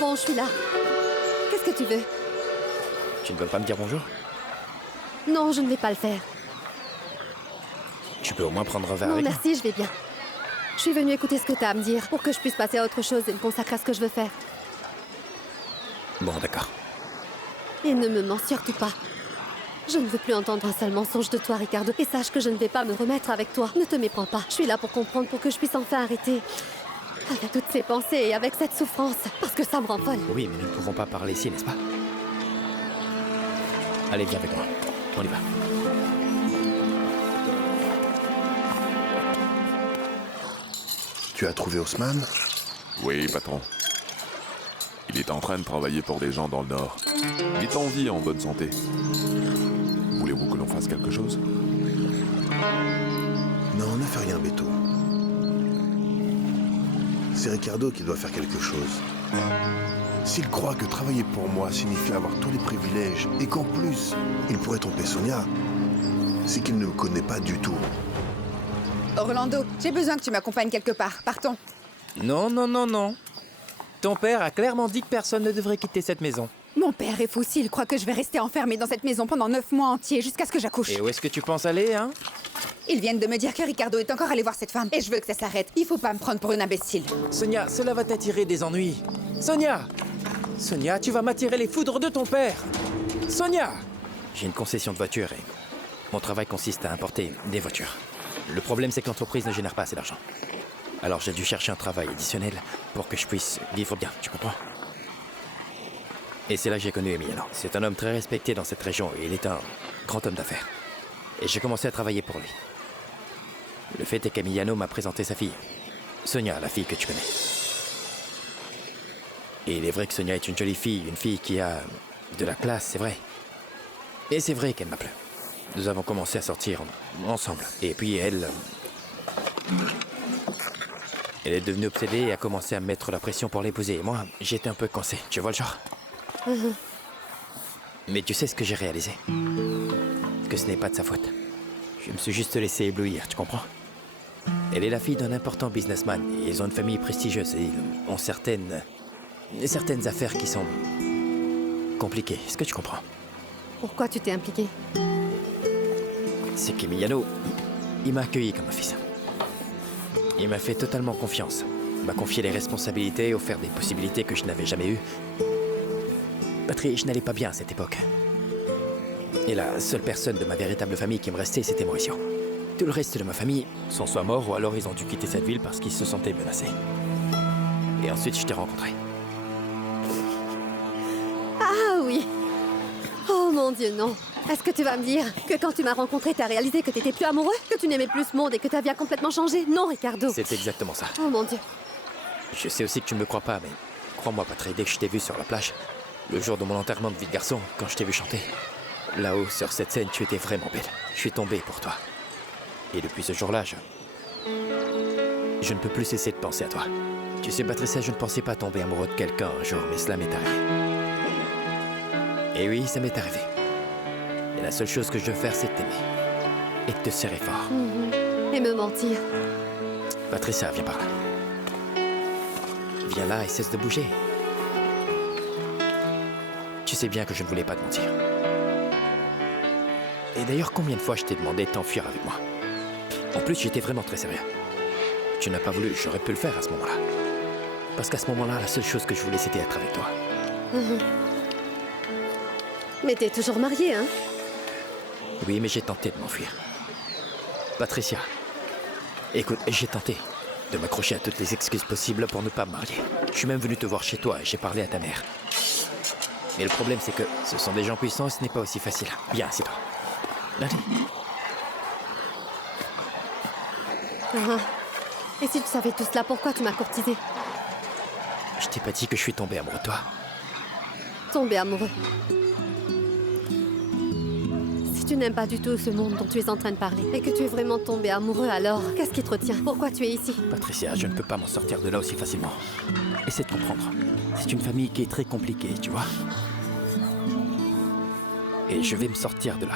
Bon, je suis là. Qu'est-ce que tu veux? Tu ne veux pas me dire bonjour? Non, je ne vais pas le faire. Tu peux au moins prendre un verre Non, avec moi. merci, je vais bien. Je suis venue écouter ce que t'as à me dire pour que je puisse passer à autre chose et me consacrer à ce que je veux faire. Bon, d'accord. Et ne me mens surtout pas. Je ne veux plus entendre un seul mensonge de toi, Ricardo. Et sache que je ne vais pas me remettre avec toi. Ne te méprends pas. Je suis là pour comprendre, pour que je puisse enfin arrêter avec toutes ces pensées et avec cette souffrance. Parce que ça me rend folle. Oui, mais nous ne pouvons pas parler ici, n'est-ce pas? Allez, viens avec moi. On y va. Tu as trouvé Haussmann? Oui, patron. Il est en train de travailler pour des gens dans le Nord. Il est en vie, en bonne santé. Voulez-vous que l'on fasse quelque chose? Non, ne fais rien, Beto. C'est Ricardo qui doit faire quelque chose. S'il croit que travailler pour moi signifie avoir tous les privilèges et qu'en plus, il pourrait tromper Sonia, c'est qu'il ne me connaît pas du tout. Orlando, j'ai besoin que tu m'accompagnes quelque part. Partons. Non, non, non, non. Ton père a clairement dit que personne ne devrait quitter cette maison. Mon père est fou s'il croit que je vais rester enfermée dans cette maison pendant 9 mois entiers jusqu'à ce que j'accouche. Et où est-ce que tu penses aller, hein? Ils viennent de me dire que Ricardo est encore allé voir cette femme et je veux que ça s'arrête. Il faut pas me prendre pour une imbécile. Sonia, cela va t'attirer des ennuis. Sonia! Sonia, tu vas m'attirer les foudres de ton père! Sonia! J'ai une concession de voitures et mon travail consiste à importer des voitures. Le problème, c'est que l'entreprise ne génère pas assez d'argent. Alors j'ai dû chercher un travail additionnel pour que je puisse vivre bien, tu comprends? Et c'est là que j'ai connu Emiliano. C'est un homme très respecté dans cette région et il est un grand homme d'affaires. Et j'ai commencé à travailler pour lui. Le fait est qu'Emiliano m'a présenté sa fille. Sonia, la fille que tu connais. Et il est vrai que Sonia est une jolie fille, une fille qui a de la classe, c'est vrai. Et c'est vrai qu'elle m'a plu. Nous avons commencé à sortir ensemble. Et puis elle est devenue obsédée et a commencé à me mettre la pression pour l'épouser. Et moi, j'étais un peu coincé, tu vois le genre. Mais tu sais ce que j'ai réalisé? Que ce n'est pas de sa faute. Je me suis juste laissé éblouir, tu comprends? Elle est la fille d'un important businessman et ils ont une famille prestigieuse et ils ont certaines affaires qui sont compliquées. Est-ce que tu comprends? Pourquoi tu t'es impliqué? C'est qu'Emiliano, il m'a accueilli comme un fils. Il m'a fait totalement confiance. Il m'a confié les responsabilités, offert des possibilités que je n'avais jamais eues. Patrie, je n'allais pas bien à cette époque. Et la seule personne de ma véritable famille qui me restait, c'était Mauricio. Tout le reste de ma famille sont soit morts ou alors ils ont dû quitter cette ville parce qu'ils se sentaient menacés. Et ensuite, je t'ai rencontré. Ah oui. Oh mon Dieu, non. Est-ce que tu vas me dire que quand tu m'as rencontré, t'as réalisé que t'étais plus amoureux? Que tu n'aimais plus ce monde et que ta vie a complètement changé? Non, Ricardo. C'est exactement ça. Oh mon Dieu. Je sais aussi que tu ne me crois pas, mais crois-moi, Patrie, dès que je t'ai vu sur la plage, le jour de mon enterrement de vie de garçon, quand je t'ai vu chanter, là-haut, sur cette scène, tu étais vraiment belle. Je suis tombé pour toi. Et depuis ce jour-là, je ne peux plus cesser de penser à toi. Tu sais, Patricia, je ne pensais pas tomber amoureux de quelqu'un un jour, mais cela m'est arrivé. Et oui, ça m'est arrivé. Et la seule chose que je veux faire, c'est t'aimer. Et te serrer fort. Et me mentir. Patricia, viens par là. Viens là et cesse de bouger. Tu sais bien que je ne voulais pas te mentir. Et d'ailleurs, combien de fois je t'ai demandé de t'enfuir avec moi? En plus, j'étais vraiment très sérieux. Tu n'as pas voulu, j'aurais pu le faire à ce moment-là. Parce qu'à ce moment-là, la seule chose que je voulais, c'était être avec toi. Mais t'es toujours mariée, hein? Oui, mais j'ai tenté de m'enfuir. Patricia, écoute, j'ai tenté de m'accrocher à toutes les excuses possibles pour ne pas me marier. Je suis même venu te voir chez toi et j'ai parlé à ta mère. Mais le problème, c'est que ce sont des gens puissants et ce n'est pas aussi facile. Viens, assieds-toi. Allez. Et si tu savais tout cela, pourquoi tu m'as courtisé? Je t'ai pas dit que je suis tombé amoureux de toi. Tombé amoureux. Si tu n'aimes pas du tout ce monde dont tu es en train de parler, et que tu es vraiment tombé amoureux, alors qu'est-ce qui te retient? Pourquoi tu es ici? Patricia, je ne peux pas m'en sortir de là aussi facilement. Essaie de comprendre. C'est une famille qui est très compliquée, tu vois. Et je vais me sortir de là.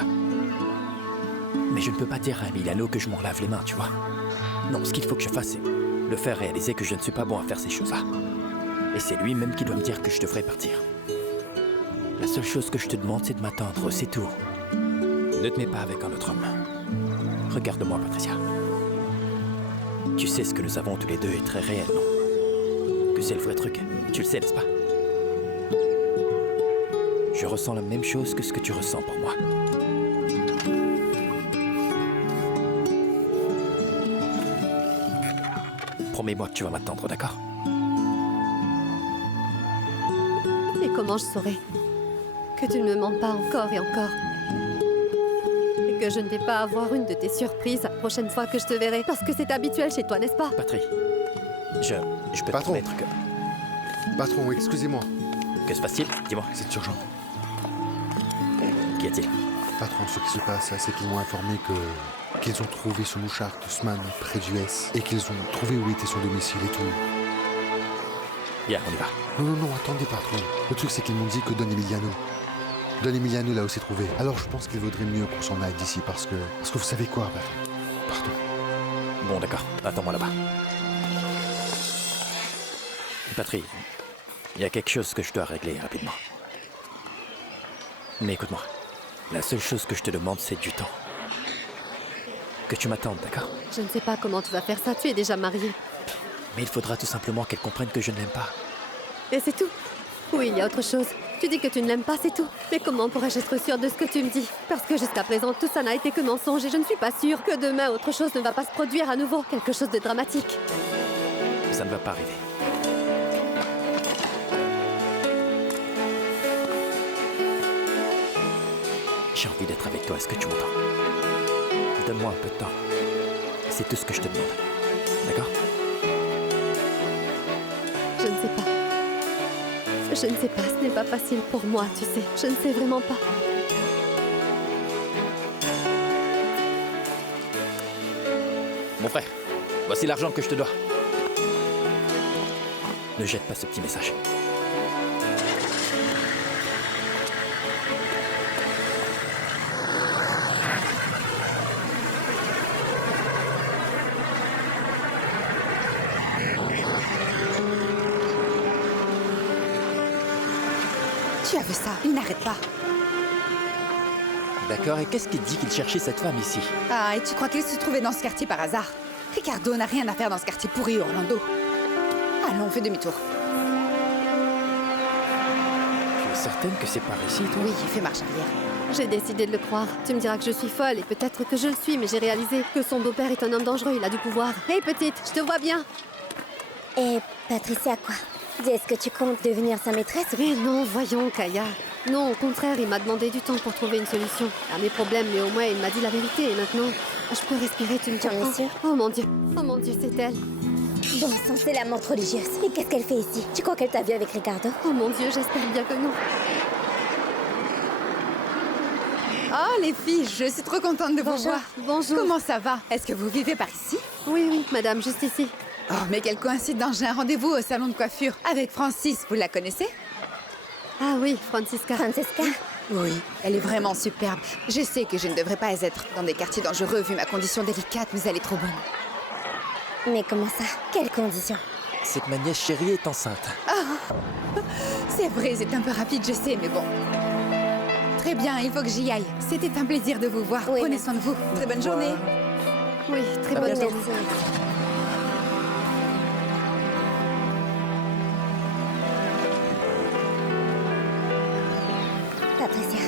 Mais je ne peux pas dire à Emiliano que je m'en lave les mains, tu vois. Non, ce qu'il faut que je fasse, c'est le faire réaliser que je ne suis pas bon à faire ces choses-là. Et c'est lui-même qui doit me dire que je devrais partir. La seule chose que je te demande, c'est de m'attendre, c'est tout. Ne te mets pas avec un autre homme. Regarde-moi, Patricia. Tu sais ce que nous avons tous les deux est très réel, non? Que c'est le vrai truc. Tu le sais, n'est-ce pas? Je ressens la même chose que ce que tu ressens pour moi. Promets-moi que tu vas m'attendre, d'accord? Et comment je saurais que tu ne me mens pas encore et encore? Et que je ne vais pas avoir une de tes surprises la prochaine fois que je te verrai? Parce que c'est habituel chez toi, n'est-ce pas? Patrie, je peux te Patron. promettre que... Patron, excusez-moi, Que se passe-t-il? Dis-moi. c'est urgent. Qu'y a-t-il? Patron, ce qui se passe, c'est qu'ils m'ont informé qu'ils ont trouvé ce mouchard d'Ousmane près du S et qu'ils ont trouvé où était son domicile et tout. Bien, on y va. Non, attendez, patron. Le truc, c'est qu'ils m'ont dit que Don Emiliano l'a aussi trouvé. Alors je pense qu'il vaudrait mieux qu'on s'en aille d'ici parce que vous savez quoi, patron? Pardon. Bon, d'accord. Attends-moi là-bas. Patrie, il y a quelque chose que je dois régler rapidement. Mais écoute-moi. La seule chose que je te demande, c'est du temps. Que tu m'attendes, d'accord? Je ne sais pas comment tu vas faire ça, tu es déjà marié. Mais il faudra tout simplement qu'elle comprenne que je ne l'aime pas. Et c'est tout? Oui, il y a autre chose. Tu dis que tu ne l'aimes pas, c'est tout. Mais comment pourrais-je être sûre de ce que tu me dis? Parce que jusqu'à présent, tout ça n'a été que mensonge et je ne suis pas sûre que demain, autre chose ne va pas se produire à nouveau. Quelque chose de dramatique. Ça ne va pas arriver. J'ai envie d'être avec toi, est-ce que tu m'entends? Donne-moi un peu de temps. C'est tout ce que je te demande. D'accord? Je ne sais pas. Je ne sais pas, ce n'est pas facile pour moi, tu sais. Je ne sais vraiment pas. Mon frère, voici l'argent que je te dois. Ne jette pas ce petit message. Tu as vu ça? Il n'arrête pas. D'accord, et qu'est-ce qui dit qu'il cherchait cette femme ici? Ah, et tu crois qu'il se trouvait dans ce quartier par hasard? Ricardo n'a rien à faire dans ce quartier pourri, Orlando. Allons, fais demi-tour. Tu es certaine que c'est par ici, toi? Oui, fais marche arrière. J'ai décidé de le croire. Tu me diras que je suis folle et peut-être que je le suis, mais j'ai réalisé que son beau-père est un homme dangereux, il a du pouvoir. Hé petite, je te vois bien. Et Patricia, quoi? Dis, est-ce que tu comptes devenir sa maîtresse? Mais non, voyons, Kaya. Non, au contraire, il m'a demandé du temps pour trouver une solution à mes problèmes, mais au moins il m'a dit la vérité et maintenant, je peux respirer, tu me Tu en es comprends? sûre? Oh mon Dieu, c'est elle. Bon sang, c'est la menthe religieuse. Et qu'est-ce qu'elle fait ici? Tu crois qu'elle t'a vu avec Ricardo? Oh mon Dieu, j'espère bien que non. Oh, les filles, je suis trop contente de vous Bonjour. voir. Bonjour. Comment ça va? Est-ce que vous vivez par ici? Oui, madame, juste ici. Oh, mais quelle coïncidence, j'ai un rendez-vous au salon de coiffure avec Francis, vous la connaissez? Ah oui, Francisca. Francesca? Oui, elle est vraiment superbe. Je sais que je ne devrais pas être dans des quartiers dangereux vu ma condition délicate, mais elle est trop bonne. Mais comment ça? Quelles conditions? C'est que ma nièce chérie est enceinte. C'est vrai, c'est un peu rapide, je sais, mais bon. Très bien, il faut que j'y aille. C'était un plaisir de vous voir. Oui, Prenez merci. soin de vous. Très bonne journée. Oui, très À bonne bientôt. journée. Merci. Patricia.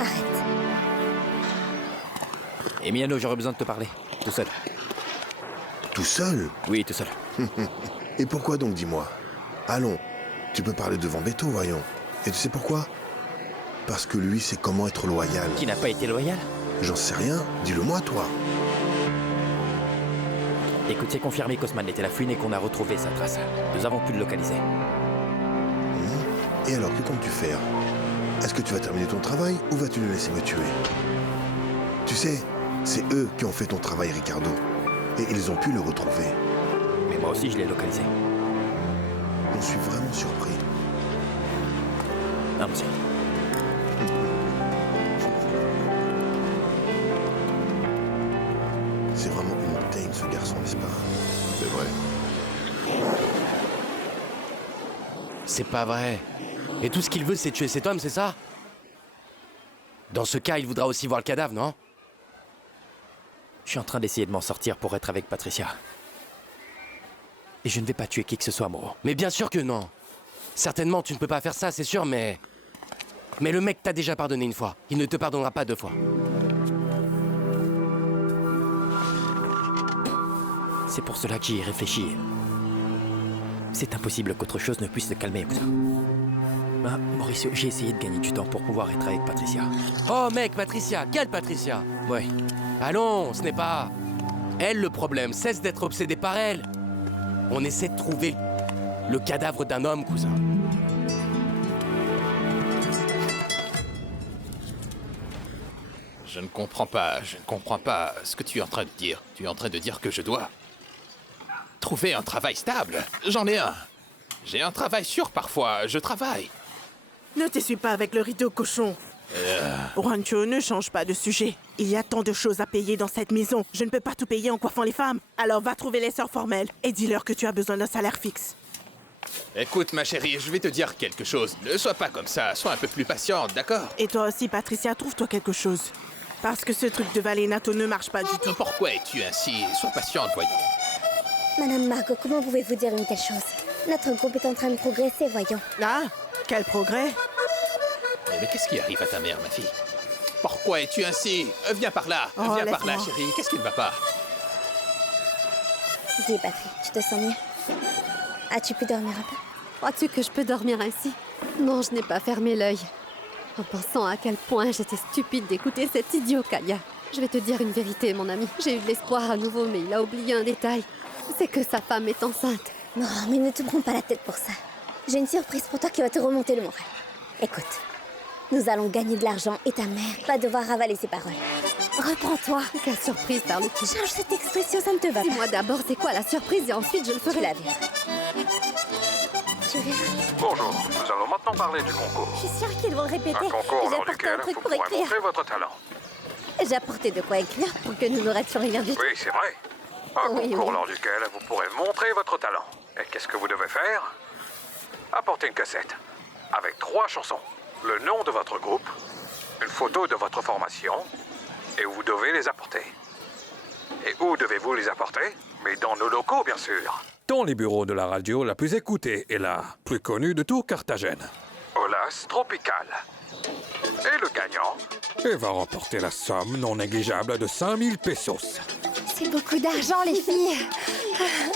Arrête. Emiliano, j'aurais besoin de te parler. Tout seul. Tout seul? Oui, tout seul. Et pourquoi donc, dis-moi? Allons, tu peux parler devant Beto, voyons. Et tu sais pourquoi? Parce que lui sait comment être loyal. Qui n'a pas été loyal? J'en sais rien, dis-le-moi, toi. Écoute, c'est confirmé qu'Osman était la fouine et qu'on a retrouvé sa trace. Nous avons pu le localiser. Et alors, que comptes-tu faire? Est-ce que tu vas terminer ton travail ou vas-tu le laisser me tuer? Tu sais, c'est eux qui ont fait ton travail, Ricardo. Et ils ont pu le retrouver. Mais moi aussi, je l'ai localisé. Je suis vraiment surpris. Allons-y. C'est vraiment une teigne, ce garçon, n'est-ce pas? C'est vrai. C'est pas vrai. Et tout ce qu'il veut, c'est tuer cet homme, c'est ça? Dans ce cas, il voudra aussi voir le cadavre, non? Je suis en train d'essayer de m'en sortir pour être avec Patricia. Et je ne vais pas tuer qui que ce soit, Moro. Mais bien sûr que non. Certainement, tu ne peux pas faire ça, c'est sûr, mais... Mais le mec t'a déjà pardonné une fois. Il ne te pardonnera pas 2 fois. C'est pour cela que j'y ai réfléchi. C'est impossible qu'autre chose ne puisse le calmer, cousin. Ben, Mauricio, j'ai essayé de gagner du temps pour pouvoir être avec Patricia. Oh mec, Patricia, quelle Patricia? Ouais, Allons, ce n'est pas... Elle le problème, cesse d'être obsédé par elle. On essaie de trouver le cadavre d'un homme, cousin. Je ne comprends pas ce que tu es en train de dire. Tu es en train de dire que je dois trouver un travail stable. J'en ai un. J'ai un travail sûr parfois, je travaille. Ne t'essuie pas avec le rideau, cochon. Juancho, ne change pas de sujet. Il y a tant de choses à payer dans cette maison. Je ne peux pas tout payer en coiffant les femmes. Alors va trouver les sœurs formelles et dis-leur que tu as besoin d'un salaire fixe. Écoute ma chérie, je vais te dire quelque chose. Ne sois pas comme ça, sois un peu plus patiente, d'accord? Et toi aussi, Patricia, trouve-toi quelque chose. Parce que ce truc de Valenato ne marche pas du tout. Pourquoi es-tu ainsi? Sois patiente, voyons. Madame Margot, comment pouvez-vous dire une telle chose? Notre groupe est en train de progresser, voyons. Ah, quel progrès! Mais qu'est-ce qui arrive à ta mère, ma fille? Pourquoi es-tu ainsi? Viens par là, Oh, viens par là, laisse-moi. chérie. Qu'est-ce qui ne va pas? Dis, Patrick, tu te sens mieux? As-tu pu dormir un peu? Crois-tu que je peux dormir ainsi? Non, je n'ai pas fermé l'œil. En pensant à quel point j'étais stupide d'écouter cet idiot Kaya. Je vais te dire une vérité, mon ami. J'ai eu de l'espoir à nouveau, mais il a oublié un détail. C'est que sa femme est enceinte. Non, mais ne te prends pas la tête pour ça. J'ai une surprise pour toi qui va te remonter le moral. Écoute, nous allons gagner de l'argent et ta mère va devoir avaler ses paroles. Reprends-toi. Quelle surprise parles-tu? Change cette expression, ça ne te va pas. Dis-moi d'abord c'est quoi la surprise et ensuite je le Tu ferai. la verras. Tu verras. Bonjour, nous allons maintenant parler du concours. Je suis sûre qu'ils vont le répéter. Un concours J'ai lors apporté duquel un truc vous pour pourrez écrire. montrer votre talent. J'ai apporté de quoi écrire pour que nous n'arrêtions rien du tout. Oui, c'est vrai. Un Oui, concours oui. lors duquel vous pourrez montrer votre talent. Et qu'est-ce que vous devez faire? Apporter une cassette avec 3 chansons, le nom de votre groupe, une photo de votre formation, et vous devez les apporter. Et où devez-vous les apporter? Mais dans nos locaux, bien sûr. Dans les bureaux de la radio la plus écoutée et la plus connue de tout Carthagène. Olas Tropical. Et le gagnant? Et va remporter la somme non négligeable de 5000 pesos. C'est beaucoup d'argent, les filles.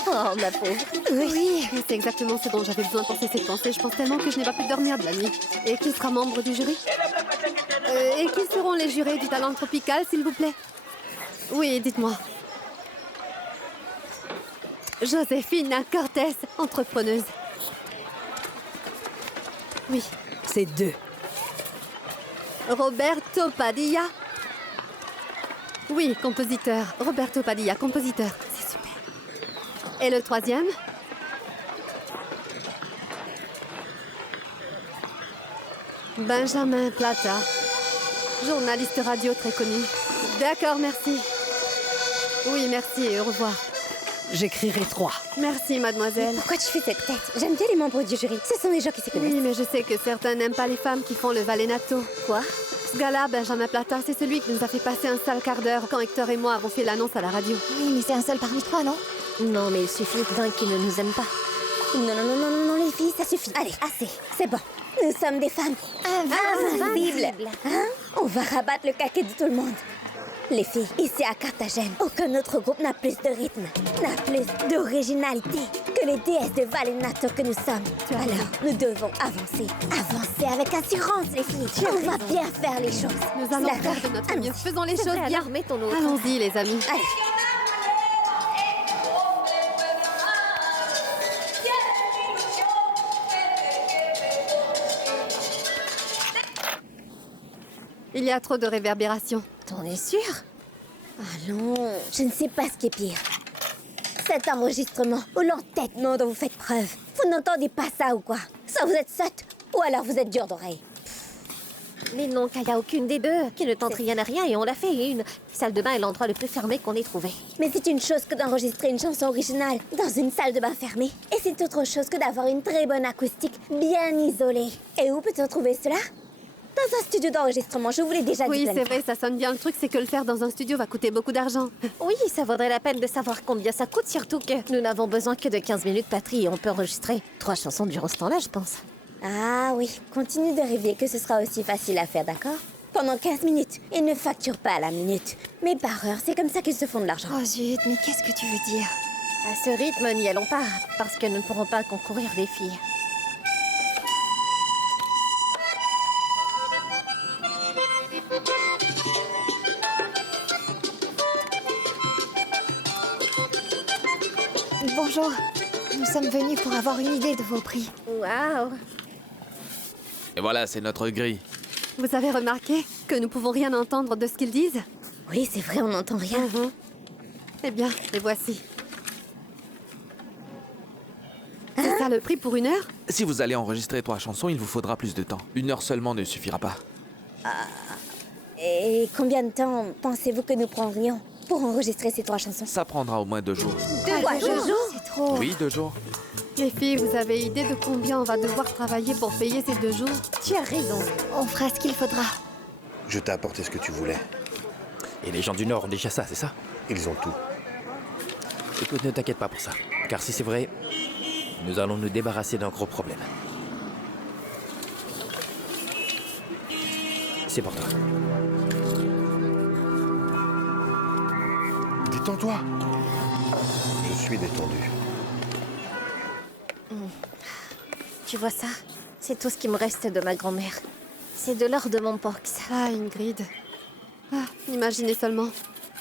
Oh, ma pauvre. Oui. C'est exactement ce dont j'avais besoin pour cesser de penser. Je pense tellement que je n'ai pas pu dormir de la nuit. Et qui sera membre du jury? Et qui seront les jurés du talent tropical, s'il vous plaît? Oui, dites-moi. Josefina Cortés, entrepreneuse. Oui. C'est 2. Roberto Padilla. Oui, compositeur. Roberto Padilla, compositeur. C'est super. Et le 3e? Benjamin Plata, journaliste radio très connu. D'accord, merci. Oui, merci et au revoir. J'écrirai 3. Merci, mademoiselle. Pourquoi tu fais cette tête? J'aime bien les membres du jury. Ce sont des gens qui s'y connaissent. Oui, mais je sais que certains n'aiment pas les femmes qui font le valenato. Quoi? Ce gars-là, Benjamin Plata, c'est celui qui nous a fait passer un sale quart d'heure quand Hector et moi avons fait l'annonce à la radio. Oui, mais c'est un seul parmi 3, non? Non, mais il suffit d'un qui ne nous aime pas. Non, non, non, non, non, non, les filles, ça suffit. Allez, assez. C'est bon. Nous sommes des femmes invincibles. Hein? On va rabattre le caquet de tout le monde. Les filles, ici à Carthagène, aucun autre groupe n'a plus de rythme, n'a plus d'originalité que les déesses de Valenato que nous sommes. Alors, nous devons avancer. Avancer avec assurance, les filles. On va bien faire les choses. Nous allons D'accord. faire de notre mieux. Faisons les C'est choses vrai, bien. alors mets ton autre. Allons-y, les amis. Allez. Il y a trop de réverbération. T'en es sûr? Allons, je ne sais pas ce qui est pire. Cet enregistrement ou l'entêtement dont vous faites preuve. Vous n'entendez pas ça ou quoi? Soit vous êtes sotte, ou alors vous êtes dur d'oreille. Mais non, qu'il n'y a aucune des deux, qui ne tente rien à rien et on l'a fait une. Salle de bain est l'endroit le plus fermé qu'on ait trouvé. Mais c'est une chose que d'enregistrer une chanson originale dans une salle de bain fermée. Et c'est autre chose que d'avoir une très bonne acoustique bien isolée. Et où peut-on trouver cela? Dans un studio d'enregistrement, je vous l'ai déjà dit. Oui, plein de c'est fois. vrai, ça sonne bien. Le truc, c'est que le faire dans un studio va coûter beaucoup d'argent. Oui, ça vaudrait la peine de savoir combien ça coûte, surtout que nous n'avons besoin que de 15 minutes, Patrie, et on peut enregistrer 3 chansons durant ce temps-là, je pense. Ah oui, continue de rêver que ce sera aussi facile à faire, d'accord? Pendant 15 minutes, et ne facture pas à la minute. Mais par heure, c'est comme ça qu'ils se font de l'argent. Oh zut, mais qu'est-ce que tu veux dire? À ce rythme, n'y allons pas, parce que nous ne pourrons pas concourir, les filles. Bonjour, nous sommes venus pour avoir une idée de vos prix. Waouh! Et voilà, c'est notre grille. Vous avez remarqué que nous pouvons rien entendre de ce qu'ils disent? Oui, c'est vrai, on n'entend rien. Eh bien, les voici. C'est ça le prix pour 1 heure? Si vous allez enregistrer 3 chansons, il vous faudra plus de temps. 1 heure seulement ne suffira pas. Et combien de temps pensez-vous que nous prendrions pour enregistrer ces 3 chansons? Ça prendra au moins 2 jours. 2 jours? C'est trop. Oui, 2 jours. Les filles, vous avez idée de combien on va devoir travailler pour payer ces 2 jours? Tu as raison. On fera ce qu'il faudra. Je t'ai apporté ce que tu voulais. Et les gens du Nord ont déjà ça, c'est ça? Ils ont tout. Écoute, ne t'inquiète pas pour ça. Car si c'est vrai, nous allons nous débarrasser d'un gros problème. C'est pour toi. Détends-toi. Je suis détendu. Tu vois ça? C'est tout ce qui me reste de ma grand-mère. C'est de l'or de mon porx. Ah, Ingrid. Ah, imaginez seulement.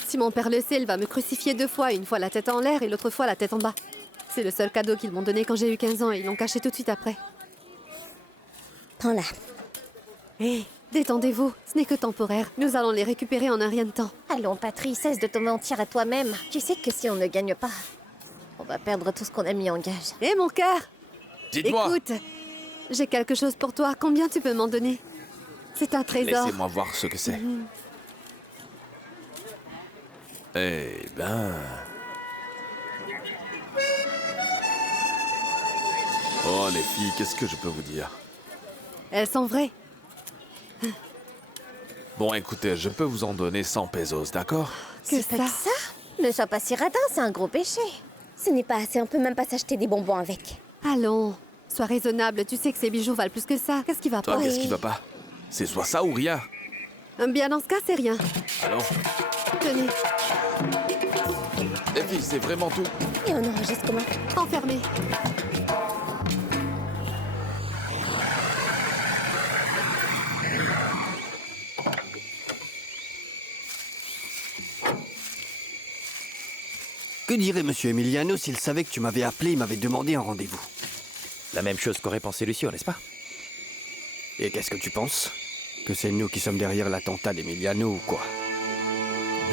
Si mon père le sait, il va me crucifier 2 fois, une fois la tête en l'air et l'autre fois la tête en bas. C'est le seul cadeau qu'ils m'ont donné quand j'ai eu 15 ans et ils l'ont caché tout de suite après. Prends-la. Hé, détendez-vous, ce n'est que temporaire. Nous allons les récupérer en un rien de temps. Allons, Patrie, cesse de te mentir à toi-même. Tu sais que si on ne gagne pas, on va perdre tout ce qu'on a mis en gage. Hé, mon cœur! Dites-moi. Écoute, j'ai quelque chose pour toi. Combien tu peux m'en donner? C'est un trésor. Laissez-moi voir ce que c'est. Eh ben... Oh, les filles, qu'est-ce que je peux vous dire? Elles sont vraies. Bon, écoutez, je peux vous en donner 100 pesos, d'accord? Que C'est pas que ça? Ne sois pas si radin, c'est un gros péché. Ce n'est pas assez, on peut même pas s'acheter des bonbons avec. Allons, sois raisonnable. Tu sais que ces bijoux valent plus que ça. Qu'est-ce qui va Toi, pas? qu'est-ce qui va pas? C'est soit ça ou rien. Bien, dans ce cas, c'est rien. Allons. Tenez, Les filles, c'est vraiment tout. Et on enregistre comment? enfermé. Que dirait Monsieur Emiliano s'il savait que tu m'avais appelé et m'avais demandé un rendez-vous? La même chose qu'aurait pensé Lucio, n'est-ce pas? Et qu'est-ce que tu penses? Que c'est nous qui sommes derrière l'attentat d'Emiliano ou quoi?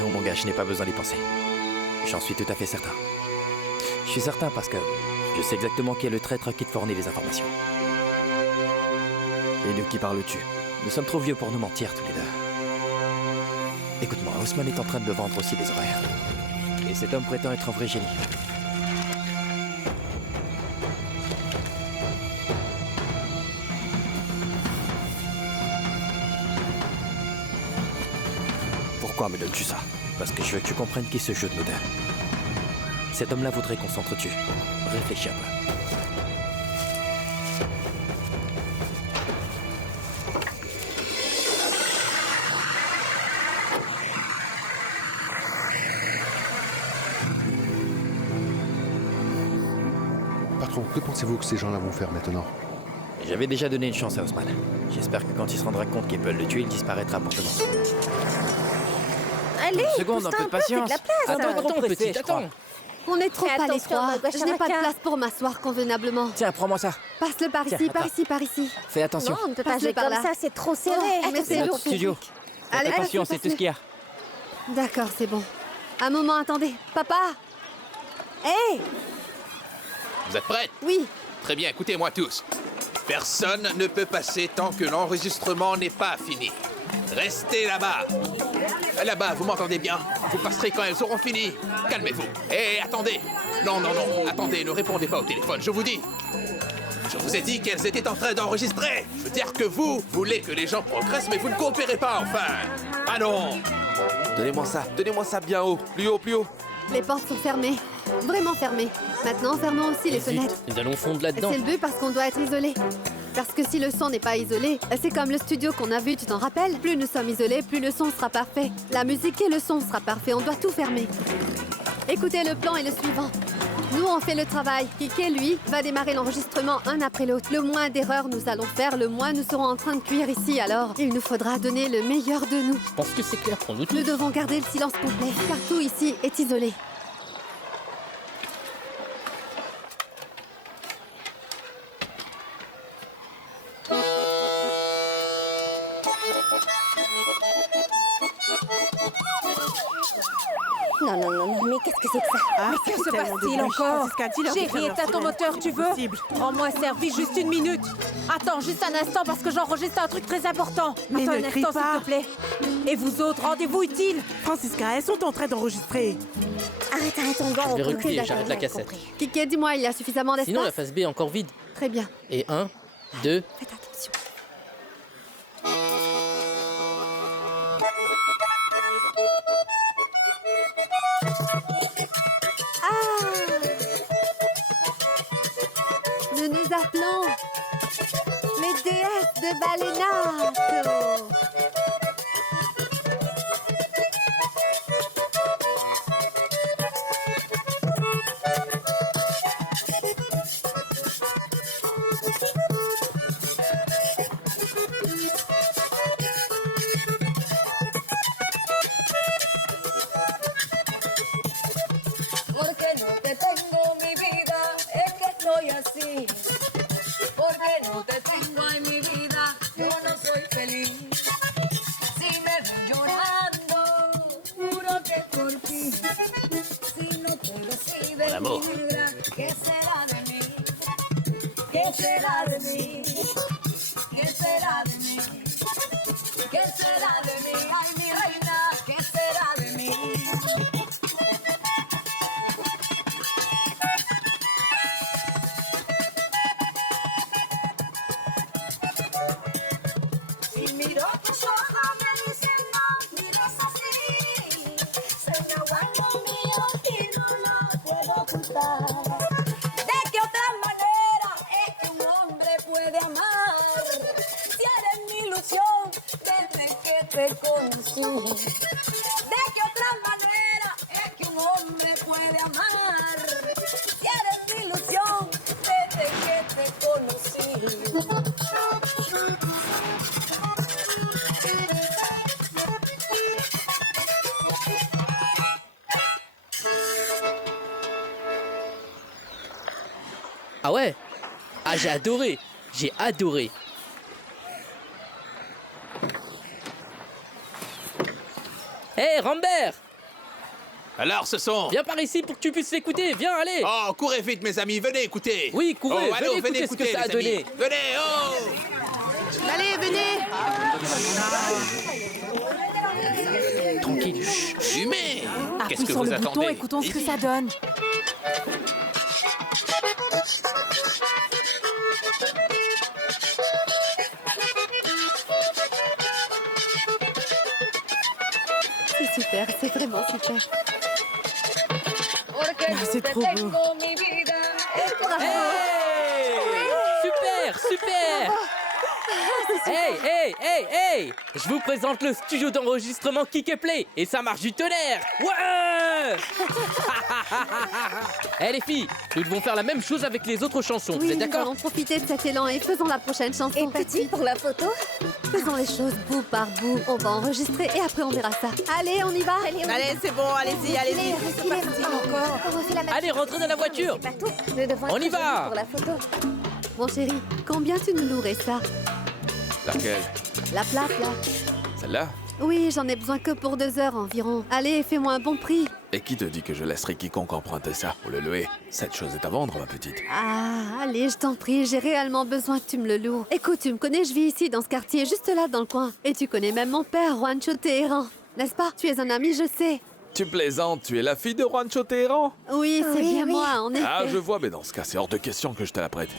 Non, mon gars, je n'ai pas besoin d'y penser. J'en suis tout à fait certain. Je suis certain parce que je sais exactement qui est le traître qui te fournit les informations. Et de qui parles-tu? Nous sommes trop vieux pour nous mentir tous les deux. Écoute-moi, Haussmann est en train de me vendre aussi des horaires. Et cet homme prétend être un vrai génie. Pourquoi me donnes-tu ça? Parce que je veux que tu comprennes qui se joue de nous deux. Cet homme-là voudrait qu'on s'entretue. Réfléchis un peu. Patron, que pensez-vous que ces gens-là vont faire maintenant? J'avais déjà donné une chance à Haussmann. J'espère que quand il se rendra compte qu'ils veulent le tuer, il disparaîtra pour demain. Allez, Seconde, un peu de fais patience. de la place. Attends, petite, attends. On est trop Fais à attention, l'étroit. Magua Je n'ai pas de Sharaka. place pour m'asseoir convenablement. Tiens, prends-moi ça. Passe-le par Tiens, ici, par attends. ici, par ici. Fais attention. Non, on ne peut pas Passe-le jouer par comme là. ça, c'est trop serré. mais c'est Notre lourd. studio. Allez, Attention, passe-le, c'est tout ce qu'il y a. D'accord, c'est bon. Un moment, attendez. Papa! Hé! Vous êtes prêts? Oui. Très bien, écoutez-moi tous. Personne ne peut passer tant que l'enregistrement n'est pas fini. Restez là-bas. Là-bas, vous m'entendez bien? Vous passerez quand elles auront fini. Calmez-vous. Et attendez. Non, non, non. Attendez, ne répondez pas au téléphone, je vous dis. Je vous ai dit qu'elles étaient en train d'enregistrer. Je veux dire que vous voulez que les gens progressent, mais vous ne coopérez pas, enfin. Ah non. Donnez-moi ça bien haut, plus haut, plus haut. Les portes sont fermées. Vraiment fermées. Maintenant, fermons aussi les fenêtres. Nous allons fondre là-dedans. C'est le but parce qu'on doit être isolé. Parce que si le son n'est pas isolé, c'est comme le studio qu'on a vu, tu t'en rappelles? Plus nous sommes isolés, plus le son sera parfait. La musique et le son sera parfait, on doit tout fermer. Écoutez, le plan est le suivant. Nous, on fait le travail. Kike, lui, va démarrer l'enregistrement un après l'autre. Le moins d'erreurs nous allons faire, le moins nous serons en train de cuire ici. Alors, il nous faudra donner le meilleur de nous. Je pense que c'est clair pour nous tous. Nous devons garder le silence complet, car tout ici est isolé. Non, non, non, non, mais qu'est-ce que c'est que ça? Mais que se passe-t-il encore? Chérie, éteins ton moteur, tu veux? Rends-moi service juste une minute. Attends, juste un instant parce que j'enregistre un truc très important. Mais Attends ne un crie instant, pas. s'il te plaît. Et vous autres, rendez-vous utile. Francisca, elles sont en train d'enregistrer. Arrête, on doit Je vais recule, reculer, d'accord, j'arrête la j'ai cassette. compris. Kike, dis-moi, il y a suffisamment d'espace? Sinon, la face B est encore vide. Très bien. Et 1, 2... Faites attention. Nous nous appelons les déesses de Valenato. Porque no te tengo mi vida, es que estoy así. Porque no te tengo en mi vida, yo no soy feliz. Si me ven llorando, juro que es por ti. Si no te recibes Mon amour. mi negra, ¿qué será de mí? ¿Qué será de mí? ¿Qué será de mí? ¿Qué será de mí? Ay, mi reina, ¿qué será de mí? Si miro tus ojos me dicen no mires así, se me aguanta el mío y no lo puedo ocultar. ¿De qué otra manera es que un hombre puede amar? Si eres mi ilusión desde que te conocí. ¿De qué otra manera es que un hombre puede amar? Si eres mi ilusión desde que te conocí. Ah ouais? Ah, j'ai adoré. J'ai adoré. Hé, Rambert! Alors, ce son. Viens par ici pour que tu puisses l'écouter. Viens, allez! Oh, courez vite, mes amis, venez écouter. Oui, courez, Oh, allô, venez écouter ce que ça a les amis. donné. Venez, oh! Allez, venez. Tranquille. Chut. Fumez. Qu'est-ce Appuie que sur vous le bouton, attendez? écoutons ce que ça donne. C'est super, c'est vraiment super. Porque no c'est te trop beau. tengo mi vida. Hey! Super, super! Hey, hey, hey, hey! Je vous présente le studio d'enregistrement Kick Play et ça marche du tonnerre! Ouais! Eh les filles, nous devons faire la même chose avec les autres chansons, vous Oui, êtes nous d'accord? allons profiter de cet élan et faisons la prochaine chanson. Et petit pour la photo? Faisons les choses bout par bout. On va enregistrer et après on verra ça. Allez, on y va. Allez, c'est bon, allez-y, allez-y. C'est parti. Encore. On refait la même Allez, rentrez dans la voiture! C'est pas tout. Nous devons On être y va. jolis pour la photo. Mon chéri, combien tu nous louerais ça? Laquelle? La plate, là. Celle-là? Oui, j'en ai besoin que pour 2 heures environ. Allez, fais-moi un bon prix. Et qui te dit que je laisserai quiconque emprunter ça pour le louer? Cette chose est à vendre, ma petite. Ah, allez, je t'en prie, j'ai réellement besoin que tu me le loues. Écoute, tu me connais, je vis ici, dans ce quartier, juste là, dans le coin. Et tu connais même mon père, Juancho Teheran. N'est-ce pas? Tu es un ami, je sais. Tu plaisantes, tu es la fille de Juancho Teheran? Oui, c'est bien moi, en effet. Ah, je vois, mais dans ce cas, c'est hors de question que je te la prête.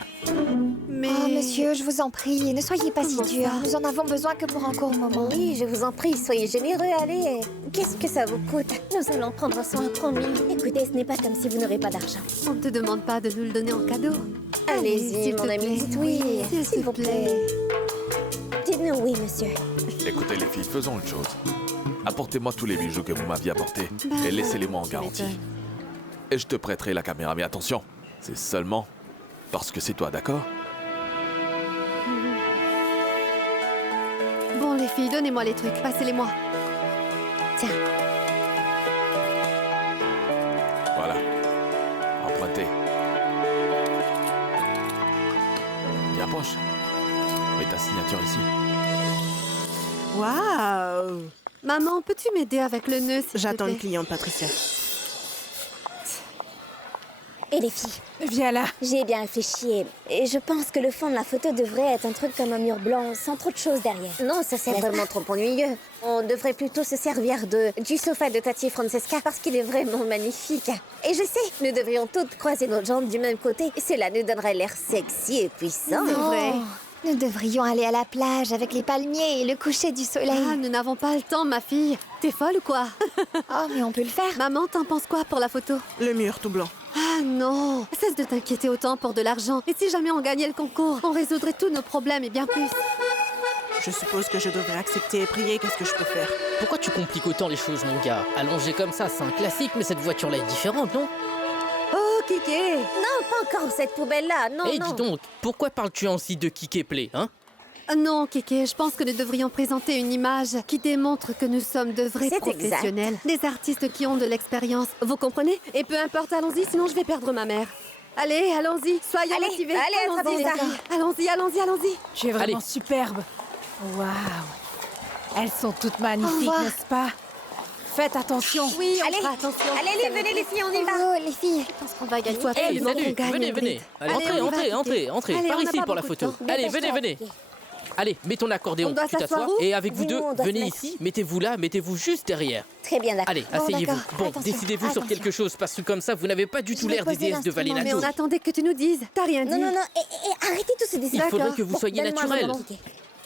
Mais... Oh, monsieur, je vous en prie, ne soyez pas si dur. Nous en avons besoin que pour un court moment. Oui, je vous en prie, soyez généreux, allez. Qu'est-ce que ça vous coûte? Nous allons prendre soin, promis. Écoutez, ce n'est pas comme si vous n'aurez pas d'argent. On ne te demande pas de nous le donner en cadeau. Allez-y, s'il mon te ami, plaît. dites oui, s'il vous plaît. Dites-nous oui, monsieur. Écoutez les filles, faisons une chose. Apportez-moi tous les bijoux que vous m'aviez apportés et laissez-les-moi en garantie. Et je te prêterai la caméra, mais attention, c'est seulement parce que c'est toi, d'accord? Bon, les filles, donnez-moi les trucs, passez-les-moi. Tiens. Voilà. Empruntez. Viens, approche. Mets ta signature ici. Waouh! Maman, peux-tu m'aider avec le nœud, s'il te plaît? J'attends une cliente, Patricia. Et les filles? Viens là. J'ai bien réfléchi et je pense que le fond de la photo devrait être un truc comme un mur blanc sans trop de choses derrière. Non, ça c'est vraiment trop ennuyeux. On devrait plutôt se servir du sofa de Tati Francesca parce qu'il est vraiment magnifique. Et je sais, nous devrions toutes croiser nos jambes du même côté. Cela nous donnerait l'air sexy et puissant. Non. Nous devrions aller à la plage avec les palmiers et le coucher du soleil. Ah, nous n'avons pas le temps, ma fille. T'es folle ou quoi? Oh, mais on peut le faire. Maman, t'en penses quoi pour la photo? Le mur tout blanc. Ah non! Cesse de t'inquiéter autant pour de l'argent. Et si jamais on gagnait le concours, on résoudrait tous nos problèmes et bien plus. Je suppose que je devrais accepter et prier. Qu'est-ce que je peux faire? Pourquoi tu compliques autant les choses, mon gars? Allonger comme ça, c'est un classique, mais cette voiture-là est différente, non? Oh, Kiké! Non, pas encore cette poubelle-là, non, Eh, non. dis donc, pourquoi parles-tu ainsi de Kiké Play, hein? Non, Kéké, je pense que nous devrions présenter une image qui démontre que nous sommes de vrais C'est professionnels. Des artistes qui ont de l'expérience. Vous comprenez? Et peu importe, allons-y, sinon je vais perdre ma mère. Allez, allons-y, soyons Allez, motivés. allez, Allons-y, attrapez les ça. filles. Allons-y, allons-y, allons-y. Tu es vraiment Allez. superbe. Waouh. Elles sont toutes magnifiques, revoir. n'est-ce pas? Faites attention. Oui, on Allez, fera attention. allez, venez les filles, on y va. Oh, les filles. Je pense qu'on va gagner. Il faut Hey, absolument qu'on salut, gagne, venez, Ingrid. venez. Allez, Allez, on y va, entrez, Kiké. entrez. Allez, Par on n'a ici pas pour la beaucoup de photo. temps. Allez, Dépêche-toi, venez. Kiké. Allez, mets ton accordéon, On doit tu t'assois. s'asseoir où? Et avec vous Oui, deux, nous, on doit se venez mettre. ici, mettez-vous là, mettez-vous juste derrière. Très bien, d'accord. Allez, Bon, asseyez-vous. d'accord. Bon, Attention, décidez-vous sur attention. quelque chose, parce que comme ça, vous n'avez pas du tout vais l'air des poser déesses de l'instrument, Mais Valinato. on attendait que tu nous dises. T'as rien dit. Non, non, non, et arrêtez tous ces dessins. Il faudrait D'accord. que vous soyez Donne-moi un naturel. moment, Kiké.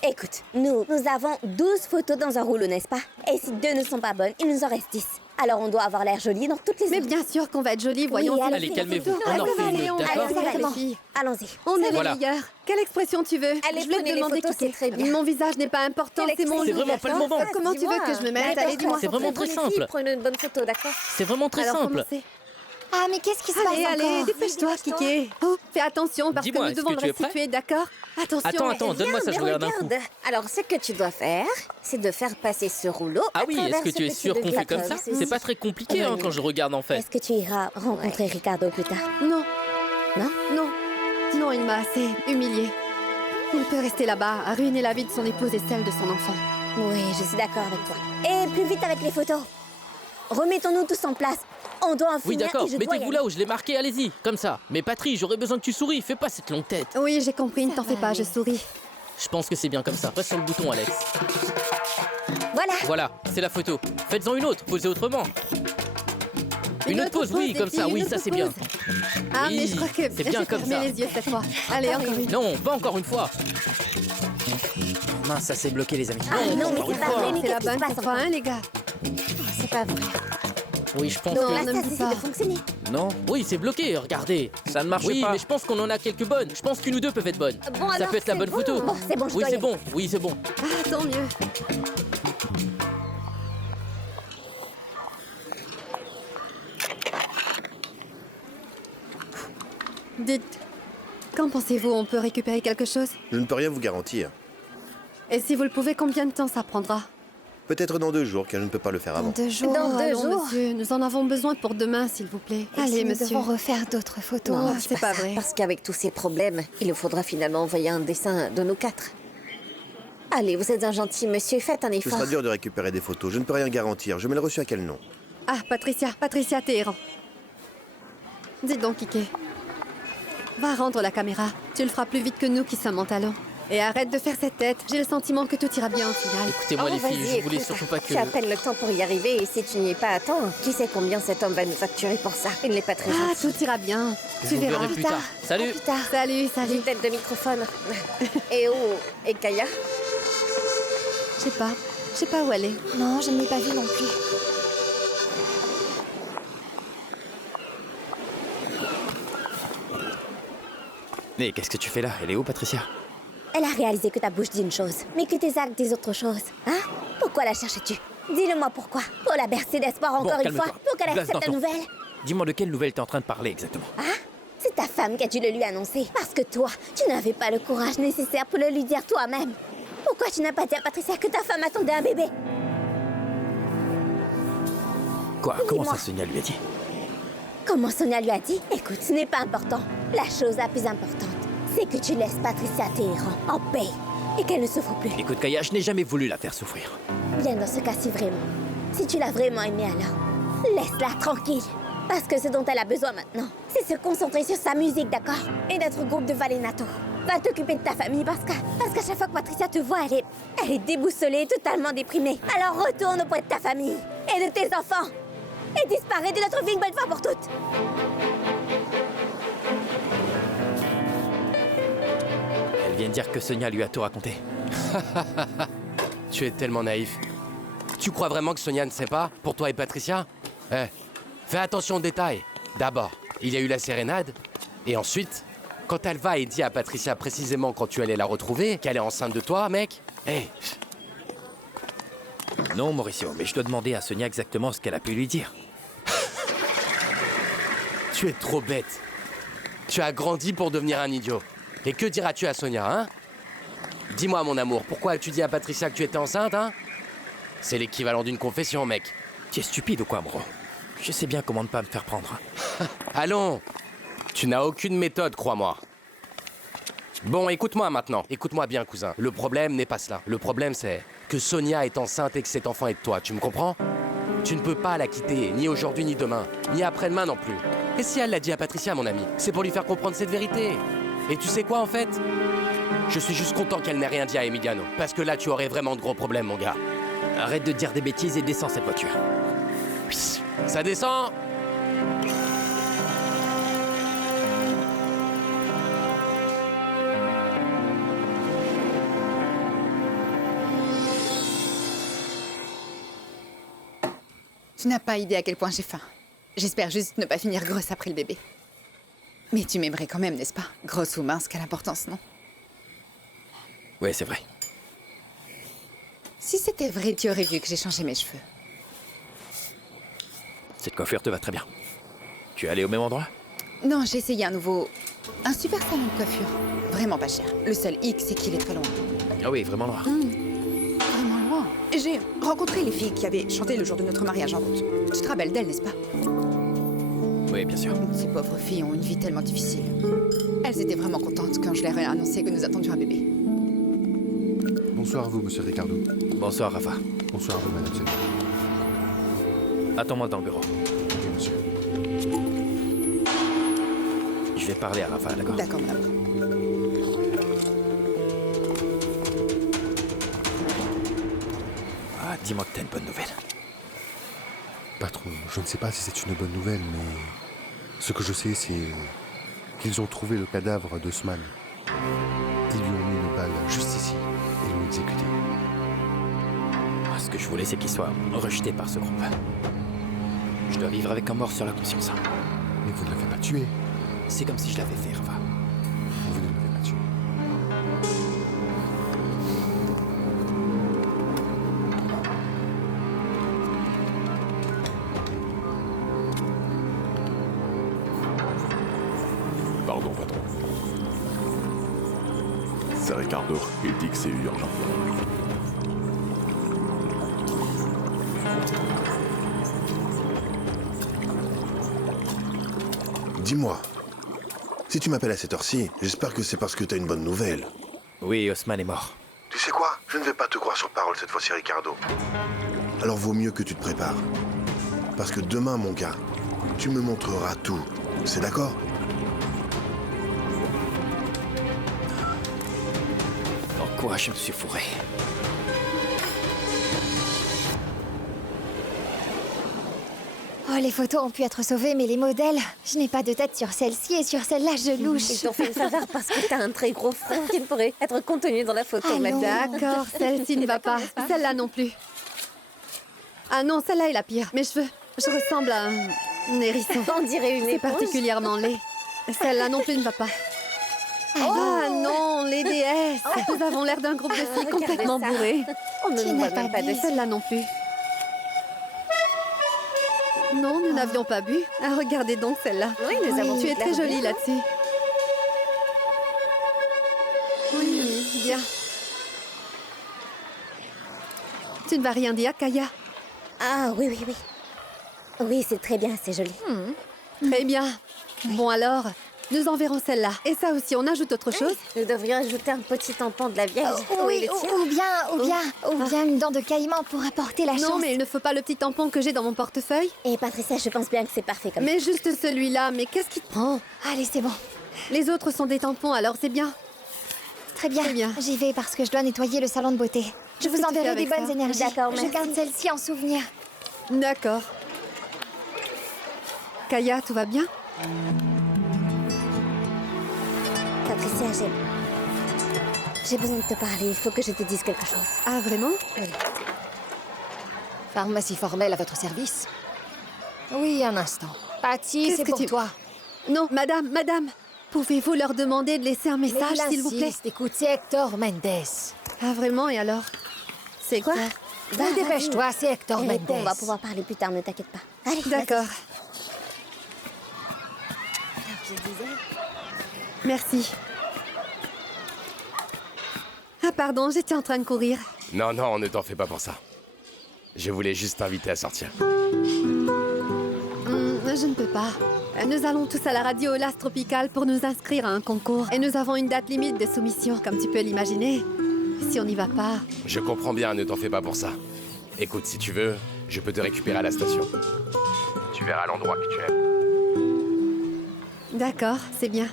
Écoute, nous avons 12 photos dans un rouleau, n'est-ce pas? Et si 2 ne sont pas bonnes, il nous en reste 10. Alors on doit avoir l'air joli dans toutes les Mais autres. bien sûr qu'on va être jolis, voyons. Oui, Allez, calmez-vous, on en Allez, refait une allez, autre, on d'accord? allez, Exactement. les filles. Allons-y. On est Voilà. les meilleurs. Quelle expression tu veux? Allez, Je vais te prenez les demander photos, Kiké. c'est très bien. Mon visage n'est pas important, Quelle c'est mon C'est loup, vraiment pas le d'accord? moment. Comment tu veux que je me mette? Allez, dis-moi. C'est vraiment très simple. Prenez une bonne photo, d'accord? C'est vraiment très Alors, simple. commencez. Ah, mais qu'est-ce qui se passe Allez, allez, encore? dépêche-toi, Kiké. Oh, fais attention parce que Dis-moi, nous est-ce devons que le tu es prêt? restituer, d'accord? Attention. Attends, donne-moi ça, je regarde un coup. Regarde. Alors, ce que tu dois faire, c'est de faire passer ce rouleau. Ah à oui, travers est-ce que ce tu es petit sûr qu'on fait comme ça? glacon. C'est pas très compliqué hein, quand je regarde en fait. Est-ce que tu iras rencontrer Ricardo plus tard? Non, Non? non, non, il m'a assez humilié. Il peut rester là-bas, à ruiner la vie de son épouse et celle de son enfant. Oui, je suis d'accord avec toi. Et plus vite avec les photos. Remettons-nous tous en place. On doit en Oui, finir d'accord, et je dois y mettez-vous aller. là où je l'ai marqué, allez-y, comme ça. Mais Patrie, j'aurais besoin que tu souris, fais pas cette longue tête. Oui, j'ai compris, ne t'en fais pas, je souris. Je pense que c'est bien comme ça. Presse sur le bouton, Alex. Voilà. Voilà, c'est la photo. Faites-en une autre, posez autrement. Une autre pause, oui, les comme ça, filles, oui, une ça autre c'est bien. pause. Ah, Oui, mais je crois que c'est bien j'ai comme fermé ça. les yeux cette fois. Allez, encore une. Non, pas encore une fois. Mince, ça s'est bloqué, les amis. Ah non, mais encore une c'est pas fois. vrai, mais C'est la qu'est-ce qui se bonne passe cette fois, encore? hein, les gars? C'est pas vrai. Oui, je pense Donc que... là, ne ça me dis cesse pas. de fonctionner. Non, Oui, c'est bloqué, regardez. ça ne marche Oui, pas. mais je pense qu'on en a quelques bonnes. Je pense qu'une ou deux peuvent être bonnes. Bon, Ça alors, peut être la c'est bonne bon. photo. Bon, c'est bon, je Oui, dois y c'est aller. bon. Oui, c'est bon. Ah, tant mieux. Dites, qu'en pensez-vous? On peut récupérer quelque chose? Je ne peux rien vous garantir. Et si vous le pouvez, combien de temps ça prendra? Peut-être dans 2 jours, car je ne peux pas le faire Dans avant. 2 jours. Dans 2 Allons, jours. monsieur, nous en avons besoin pour demain, s'il vous plaît. Et Allez, si nous monsieur. devons refaire d'autres photos. Non, dis c'est pas ça, vrai. Parce qu'avec tous ces problèmes, il nous faudra finalement envoyer un dessin de nous 4. Allez, vous êtes un gentil monsieur, faites un Ce effort. sera dur de récupérer des photos. Je ne peux rien garantir. Je mets le reçu à quel nom? Ah, Patricia Téhéran. Dis donc, Kike. Va rendre la caméra. Tu le feras plus vite que nous qui sommes en talons. Et arrête de faire cette tête. J'ai le sentiment que tout ira bien au final. Écoutez-moi les filles, vas-y, je voulais écoute, surtout pas que... Tu as à peine le temps pour y arriver et si tu n'y es pas à temps, qui sait combien cet homme va nous facturer pour ça? Il n'est pas très Ah, gentil. tout ira bien. Je Tu vous verras. verrai plus tard. Salut. Plus tard. Salut. Une tête de microphone. Et Kaya? Je sais pas où elle est. Non, je ne l'ai pas vue non plus. Mais qu'est-ce que tu fais là? Elle est où, Patricia? Elle a réalisé que ta bouche dit une chose, mais que tes actes disent autre chose. Hein? Pourquoi la cherches-tu? Dis-le-moi pourquoi. Pour la bercer d'espoir encore une fois? calme-toi. Pour qu'elle Place accepte ta dans ton- nouvelle? Dis-moi de quelle nouvelle t'es en train de parler exactement. C'est ta femme qui a dû le lui annoncer. Parce que toi, tu n'avais pas le courage nécessaire pour le lui dire toi-même. Pourquoi tu n'as pas dit à Patricia que ta femme attendait un bébé? Quoi? Comment Dis-moi. ça, Sonia lui a dit? Comment Sonia lui a dit? Écoute, ce n'est pas important. La chose la plus importante, c'est que tu laisses Patricia Téhéran en paix et qu'elle ne souffre plus. Écoute, Kaya, je n'ai jamais voulu la faire souffrir. Bien, dans ce cas-ci, vraiment. Si tu l'as vraiment aimée, alors, laisse-la tranquille. Parce que ce dont elle a besoin maintenant, c'est se concentrer sur sa musique, d'accord? Et notre groupe de Valenato. Va t'occuper de ta famille parce qu'à chaque fois que Patricia te voit, elle est déboussolée, totalement déprimée. Alors retourne auprès de ta famille et de tes enfants. Et disparais de notre vie une bonne fois pour toutes. Elle vient de dire que Sonia lui a tout raconté. Tu es tellement naïf. Tu crois vraiment que Sonia ne sait pas, pour toi et Patricia? Fais attention aux détails. D'abord, il y a eu la sérénade, et ensuite, quand elle va et dit à Patricia précisément quand tu allais la retrouver, qu'elle est enceinte de toi, mec, Non, Mauricio, mais je dois demander à Sonia exactement ce qu'elle a pu lui dire. tu es trop bête. Tu as grandi pour devenir un idiot. Et que diras-tu à Sonia, hein? Dis-moi, mon amour, pourquoi as-tu dit à Patricia que tu étais enceinte, hein? C'est l'équivalent d'une confession, mec. Tu es stupide ou quoi, Moro? Je sais bien comment ne pas me faire prendre. Allons! Tu n'as aucune méthode, crois-moi. Bon, écoute-moi maintenant. Écoute-moi bien, cousin. Le problème n'est pas cela. Le problème, c'est que Sonia est enceinte et que cet enfant est de toi. Tu me comprends? Tu ne peux pas la quitter, ni aujourd'hui, ni demain, ni après-demain non plus. Et si elle l'a dit à Patricia, mon ami, c'est pour lui faire comprendre cette vérité. Et tu sais quoi, en fait? Je suis juste content qu'elle n'ait rien dit à Emiliano. Parce que là, tu aurais vraiment de gros problèmes, mon gars. Arrête de dire des bêtises et descends cette voiture. Ça descend! Tu n'as pas idée à quel point j'ai faim. J'espère juste ne pas finir grosse après le bébé. Mais tu m'aimerais quand même, n'est-ce pas? Grosse ou mince, quelle importance, non? Ouais, c'est vrai. Si c'était vrai, tu aurais vu que j'ai changé mes cheveux. Cette coiffure te va très bien. Tu es allé au même endroit? Non, j'ai essayé un super salon de coiffure. Vraiment pas cher. Le seul hic, c'est qu'il est très loin. Ah oui, vraiment loin. Vraiment loin. J'ai rencontré les filles qui avaient chanté le jour de notre mariage en route. Tu te rappelles d'elles, n'est-ce pas? Oui, bien sûr. Ces pauvres filles ont une vie tellement difficile. Elles étaient vraiment contentes quand je leur ai annoncé que nous attendions un bébé. Bonsoir à vous, monsieur Ricardo. Bonsoir, Rafa. Bonsoir à vous, madame Sonia. Attends-moi dans le bureau. Ok, monsieur. Je vais parler à Rafa, d'accord? D'accord, madame. Ah, dis-moi que t'as une bonne nouvelle. Patron, je ne sais pas si c'est une bonne nouvelle, mais ce que je sais, c'est qu'ils ont trouvé le cadavre d'Osman. Ils lui ont mis une balle juste ici et l'ont exécuté. Ah, ce que je voulais, c'est qu'il soit rejeté par ce groupe. Je dois vivre avec un mort sur la conscience. Mais vous ne l'avez pas tué. C'est comme si je l'avais fait, Rafa. Vous ne l'avez pas tué. Pardon, patron. C'est Ricardo. Il dit que c'est urgent. Dis-moi, si tu m'appelles à cette heure-ci, j'espère que c'est parce que t'as une bonne nouvelle. Oui, Osman est mort. Tu Tu sais quoi? Je ne vais pas te croire sur parole cette fois-ci, Ricardo. Alors vaut mieux que tu te prépares. Parce que demain, mon gars, tu me montreras tout. C'est d'accord? Dans quoi je me suis fourré? Oh, les photos ont pu être sauvées, mais les modèles, je n'ai pas de tête sur celle-ci et sur celle-là, je louche. Ils t'ont fait une faveur parce que t'as un très gros front qui ne pourrait être contenu dans la photo. Allons. D'accord, celle-ci ne va pas. Celle-là non plus. Ah non, celle-là est la pire. Mes cheveux, je ressemble à un hérisson. On dirait une C'est éponge. particulièrement laid. Celle-là non plus ne va pas. Ah non, les déesses. Nous avons l'air d'un groupe de filles regardez complètement ça. bourrées. On ne nous voit même pas dessus. Celle-là non plus. Non, nous n'avions pas bu. Ah, regardez donc celle-là. Oui, nous avons Tu vu es très clair. jolie là-dessus. Oui, bien. Tu ne vas rien dire, Kaya? Ah oui, oui, oui. Oui, c'est très bien, c'est joli. Très bien. Bon alors, nous enverrons celle-là. Et ça aussi, on ajoute autre chose? Nous devrions ajouter un petit tampon de la Vierge. Oui, ou bien une dent de caïman pour apporter la chance. Non, mais il ne faut pas le petit tampon que j'ai dans mon portefeuille. Et Patricia, je pense bien que c'est parfait comme ça. Mais juste celui-là, mais qu'est-ce qui te prend? Allez, c'est bon. Les autres sont des tampons, alors c'est bien. Très bien. Très bien. J'y vais parce que je dois nettoyer le salon de beauté. Je Qu'est-ce vous que tu fais enverrai des avec bonnes ça? énergies. D'accord, Je merci. garde celle-ci en souvenir. D'accord. Kaya, tout va bien? Patricia, j'ai besoin de te parler. Il faut que je te dise quelque chose. Ah, vraiment? Oui. Pharmacie formelle à votre service? Oui, un instant. Patty, Qu'est-ce c'est que pour tu- toi. Non, madame, pouvez-vous leur demander de laisser un message, Mais il s'il vous plaît? insiste. Écoute, c'est Hector Mendes. Ah, vraiment? Et alors? C'est quoi? Va, dépêche-toi, c'est Hector Et Mendes. on va pouvoir parler plus tard, ne t'inquiète pas. Allez, D'accord. Alors, je disais... Merci. Ah, pardon, j'étais en train de courir. Non, non, ne t'en fais pas pour ça. Je voulais juste t'inviter à sortir. Je ne peux pas. Nous allons tous à la radio Las Tropical pour nous inscrire à un concours. Et nous avons une date limite de soumission, comme tu peux l'imaginer. Si on n'y va pas... Je comprends bien, ne t'en fais pas pour ça. Écoute, si tu veux, je peux te récupérer à la station. Tu verras l'endroit que tu aimes. D'accord, c'est bien.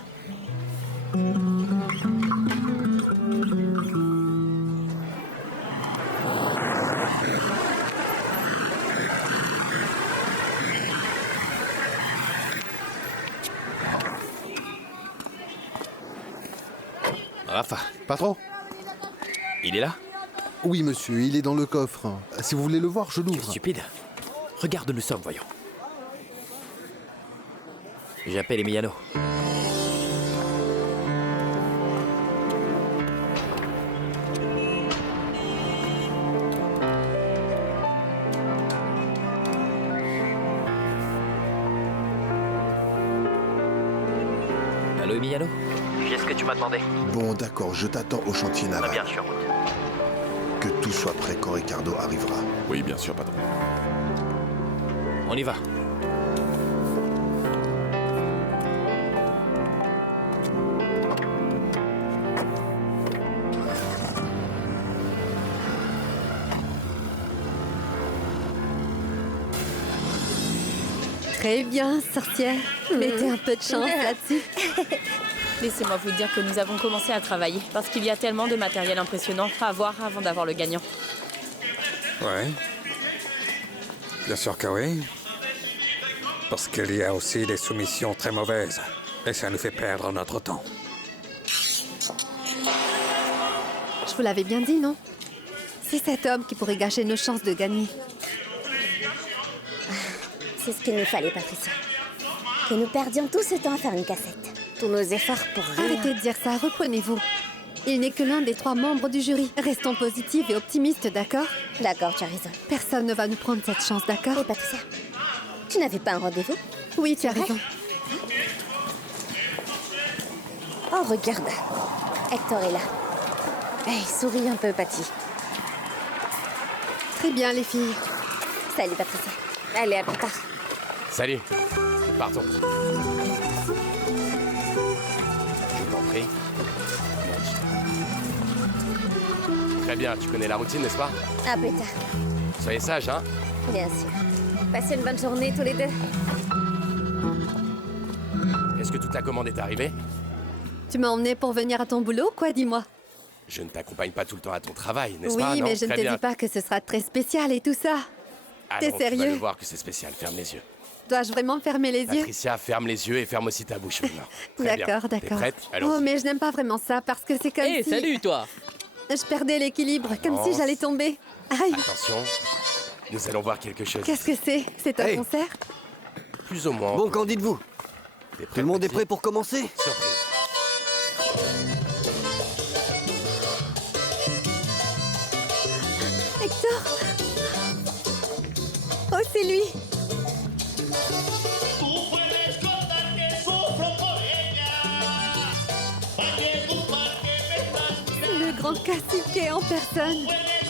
Rafa, Patron? il est là? Oui, monsieur, il est dans le coffre. Si vous voulez le voir, je l'ouvre. Stupide. Regarde le somme, voyons. J'appelle Emiliano. Allô, Emiliano? J'ai ce que tu m'as demandé. Bon, d'accord, je t'attends au chantier Très naval. bien, je suis en route. Que tout soit prêt quand Ricardo arrivera. Oui, bien sûr, patron. On y va. Très bien, sorcière. Mettez un peu de chance là-dessus. Laissez-moi vous dire que nous avons commencé à travailler, parce qu'il y a tellement de matériel impressionnant à voir avant d'avoir le gagnant. Ouais. Bien sûr que oui. Parce qu'il y a aussi des soumissions très mauvaises. Et ça nous fait perdre notre temps. Je vous l'avais bien dit, non? C'est cet homme qui pourrait gâcher nos chances de gagner. C'est ce qu'il nous fallait, Patricia. Que nous perdions tout ce temps à faire une cassette. Tous nos efforts pour rien. Arrêtez de dire ça, reprenez-vous. Il n'est que l'un des 3 membres du jury. Restons positifs et optimistes, d'accord? D'accord, tu as raison. Personne ne va nous prendre cette chance, d'accord? Et Patricia, tu n'avais pas un rendez-vous? Oui, tu as vrai? raison. Oh, regarde. Hector est là. Hey, souris un peu, Patty. Très bien, les filles. Salut, Patricia. Allez, à plus tard. Salut. Partons. Je t'en prie. Très bien, tu connais la routine, n'est-ce pas? À plus tard. Soyez sages, hein? Bien sûr. Passez une bonne journée tous les deux. Est-ce que toute ta commande est arrivée? Tu m'as emmené pour venir à ton boulot, quoi, dis-moi? Je ne t'accompagne pas tout le temps à ton travail, n'est-ce Oui, pas? Non, mais je ne très te bien. dis pas que ce sera très spécial et tout ça. T'es Allons, tu vas sérieux? le voir que c'est spécial, ferme les yeux. Dois-je vraiment fermer les yeux? Patricia, ferme les yeux et ferme aussi ta bouche maintenant. Très bien. D'accord, T'es d'accord. prête? Allons. Oh, mais je n'aime pas vraiment ça parce que c'est comme Hé, si... salut toi! Je perdais l'équilibre, comme Avance. si j'allais tomber. Aïe! Attention, nous allons voir quelque chose. Qu'est-ce que c'est? C'est un Hey. concert? Plus ou moins. Bon, qu'en dites-vous? T'es Tout le monde est prêt pour commencer? Surprise. Hector! Oh, c'est lui! C'est le grand cacique en personne.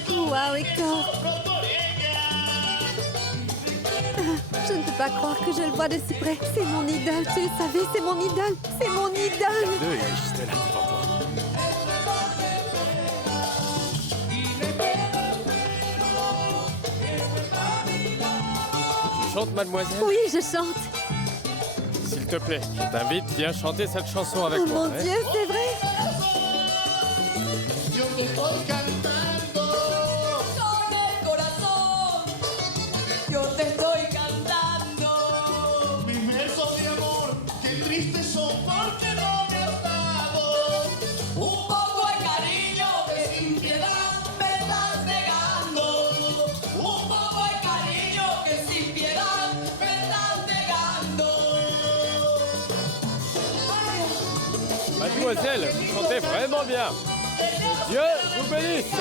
Waouh, Hector! Je ne peux pas croire que je le vois de si près. C'est mon idole, tu le savais, c'est mon idole! C'est mon idole! Deux, il est juste là devant toi. Tu chantes, mademoiselle? Oui, je chante! S'il te plaît, je t'invite, viens chanter cette chanson avec Oh moi. mon hein. Dieu, c'est vrai! Yo te estoy cantando mis versos de amor, qué tristes son porque no me has dado un poco de cariño que sin piedad me estás negando, un poco de cariño que sin piedad me estás negando. Mademoiselle, vous chantez vraiment bien. Que Dieu vous bénisse.